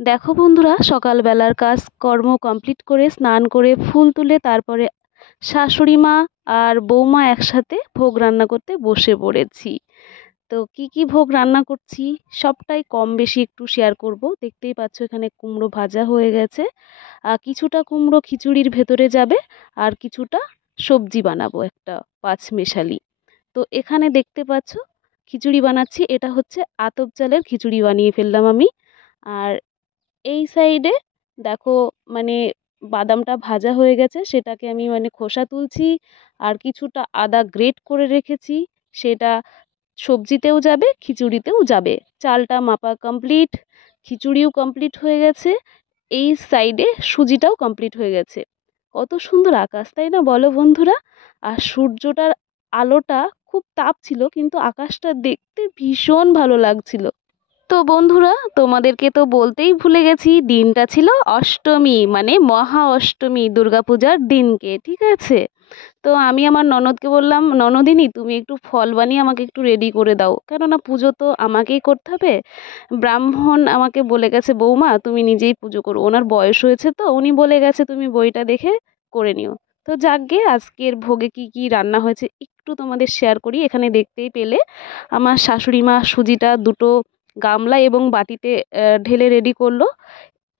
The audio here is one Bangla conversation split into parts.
দেখো বন্ধুরা, সকালবেলার কাজকর্ম কমপ্লিট করে স্নান করে ফুল তুলে তারপরে শাশুড়ি মা আর বৌমা একসাথে ভোগ রান্না করতে বসে পড়েছি। তো কি কি ভোগ রান্না করছি সবটাই কম বেশি একটু শেয়ার করব। দেখতেই পাচ্ছ এখানে কুমড়ো ভাজা হয়ে গেছে, আর কিছুটা কুমড়ো খিচুড়ির ভেতরে যাবে, আর কিছুটা সবজি বানাবো একটা পাঁচমেশালি। তো এখানে দেখতে পাচ্ছ খিচুড়ি বানাচ্ছি, এটা হচ্ছে আতপ চালের খিচুড়ি বানিয়ে ফেললাম আমি। আর এই সাইডে দেখো, মানে বাদামটা ভাজা হয়ে গেছে, সেটাকে আমি মানে খোসা তুলছি। আর কিছুটা আদা গ্রেট করে রেখেছি, সেটা সবজিতেও যাবে খিচুড়িতেও যাবে। চালটা মাপা কমপ্লিট, খিচুড়িও কমপ্লিট হয়ে গেছে, এই সাইডে সুজিটাও কমপ্লিট হয়ে গেছে। কত সুন্দর আকাশ, তাই না বলো বন্ধুরা? আর সূর্যটার আলোটা খুব তাপ ছিল, কিন্তু আকাশটা দেখতে ভীষণ ভালো লাগছিল। তো বন্ধুরা, তোমাদেরকে তো বলতেই ভুলে গেছি, দিনটা ছিল অষ্টমী, মানে মহা অষ্টমী, দুর্গাপূজার দিনকে, ঠিক আছে? তো আমি আমার ননদকে বললাম, ননদিনী তুমি একটু ফল বানিয়ে আমাকে একটু রেডি করে দাও, কেননা পুজো তো আমাকেই করতে হবে। ব্রাহ্মণ আমাকে বলে গেছে, বৌমা তুমি নিজেই পুজো করো, ওনার বয়স হয়েছে, তো উনি বলে গেছে তুমি বইটা দেখে করে নিও। তো যাকগে, আজকের ভোগে কি কি রান্না হয়েছে একটু তোমাদের শেয়ার করি। এখানে দেখতেই পেলে আমার শাশুড়ি মা সুজিটা দুটো গামলা এবং বাটিতে ঢেলে রেডি করলো।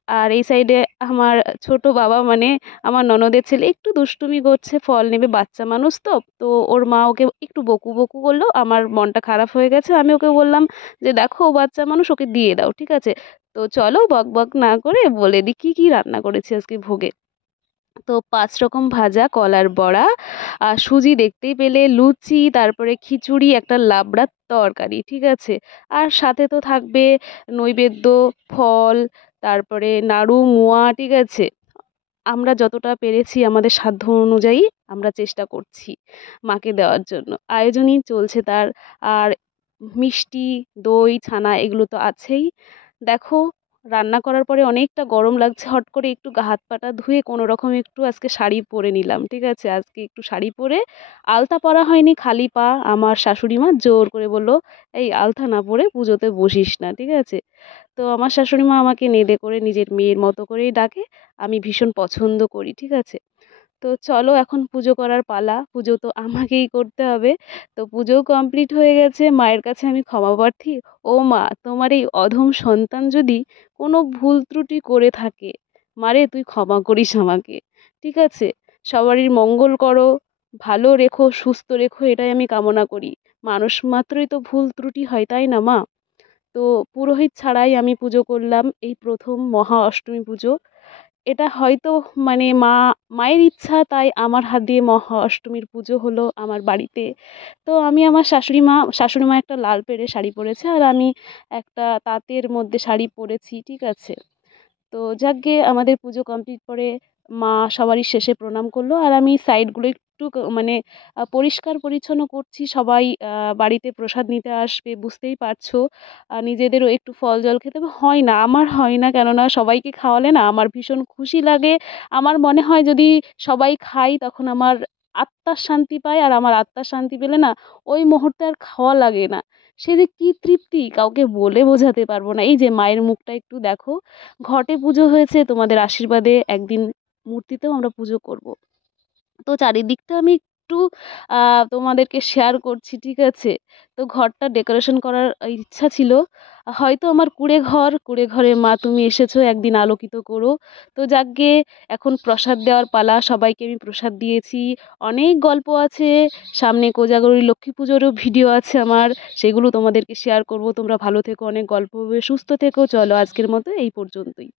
আর এই সাইডে আমার ছোট বাবা, মানে আমার ননদের ছেলে, একটু দুষ্টুমি করছে, ফল নেবে, বাচ্চা মানুষ তো। তো ওর মা ওকে একটু বকু বকু করলো, আমার মনটা খারাপ হয়ে গেছে, আমি ওকে বললাম যে দেখো ও বাচ্চা মানুষ, ওকে দিয়ে দাও, ঠিক আছে? তো চলো বক বক না করে বলে দিই কী কী রান্না করেছি আজকে ভোগে। তো 5 রকম ভাজা, কলার বড়া, আর সুজি দেখতেই পেলে, লুচি, তারপরে খিচুড়ি, একটা লাবড়ার তরকারি, ঠিক আছে? আর সাথে তো থাকবে নৈবেদ্য, ফল, তারপরে নাড়ু, মোয়া, ঠিক আছে? আমরা যতটা পেরেছি আমাদের সাধ্য অনুযায়ী আমরা চেষ্টা করছি মাকে দেওয়ার জন্য, আয়োজনই চলছে তার। আর মিষ্টি, দই, ছানা এগুলো তো আছেই। দেখো, রান্না করার পরে অনেকটা গরম লাগছে, হট করে একটু গা হাত পাটা ধুয়ে কোনো রকম একটু আজকে শাড়ি পরে নিলাম, ঠিক আছে? আজকে একটু শাড়ি পরে, আলতা পরা হয়নি, খালি পা। আমার শাশুড়ি মা জোর করে বললো, এই আলতা না পরে পুজোতে বসিস না, ঠিক আছে? তো আমার শাশুড়ি মা আমাকে নেদে করে নিজের মেয়ের মতো করেই ডাকে, আমি ভীষণ পছন্দ করি, ঠিক আছে? তো চলো এখন পুজো করার পালা, পুজো তো আমাকেই করতে হবে। তো পুজোও কমপ্লিট হয়ে গেছে, মায়ের কাছে আমি ক্ষমা প্রার্থী। ও মা, তোমার এই অধম সন্তান যদি কোনো ভুল ত্রুটি করে থাকে, মারে তুই ক্ষমা করিস আমাকে, ঠিক আছে? সবারই মঙ্গল করো, ভালো রেখো, সুস্থ রেখো, এটাই আমি কামনা করি। মানুষ মাত্রই তো ভুল ত্রুটি হয়, তাই না মা? তো পুরোহিত ছাড়াই আমি পুজো করলাম, এই প্রথম মহা অষ্টমী পুজো। এটা হয়তো মানে মায়ের ইচ্ছা, তাই আমার হাত দিয়ে মহা অষ্টমীর পুজো হলো আমার বাড়িতে। তো আমি আমার শাশুড়ি মা একটা লাল পেড়ে শাড়ি পরেছে, আর আমি একটা তাঁতের মধ্যে শাড়ি পরেছি, ঠিক আছে? তো যাকগে, আমাদের পুজো কমপ্লিট করে মা সবারই শেষে প্রণাম করলো, আর আমি সাইডগুলো একটু মানে পরিষ্কার পরিচ্ছন্ন করছি। সবাই বাড়িতে প্রসাদ নিতে আসবে, বুঝতেই পারছো। নিজেদেরও একটু ফল জল খেতে হবে। হয় না, আমার হয় না, কেননা সবাইকে খাওয়ালে না আমার ভীষণ খুশি লাগে। আমার মনে হয় যদি সবাই খাই তখন আমার আত্মার শান্তি পায়, আর আমার আত্মার শান্তি পেলে না ওই মুহূর্তে আর খাওয়া লাগে না। সে যে কী তৃপ্তি কাউকে বলে বোঝাতে পারবো না। এই যে মায়ের মুখটা একটু দেখো, ঘটে পুজো হয়েছে, তোমাদের আশীর্বাদে একদিন মূর্তিতেও আমরা পুজো করব। তো চারিদিকটা আমি একটু তোমাদেরকে শেয়ার করছি, ঠিক আছে? তো ঘরটা ডেকোরেশন করার ইচ্ছা ছিল। হয়তো আমার কুঁড়ে ঘরে মা তুমি এসেছো, একদিন আলোকিত করো। তো যাকগে, এখন প্রসাদ দেওয়ার পালা, সবাইকে আমি প্রসাদ দিয়েছি। অনেক গল্প আছে, সামনে কোজাগরী লক্ষ্মী পুজোরও ভিডিও আছে আমার, সেগুলো তোমাদেরকে শেয়ার করব। তোমরা ভালো থেকো, অনেক গল্প হবে, সুস্থ থেকো। চলো আজকের মতো এই পর্যন্তই।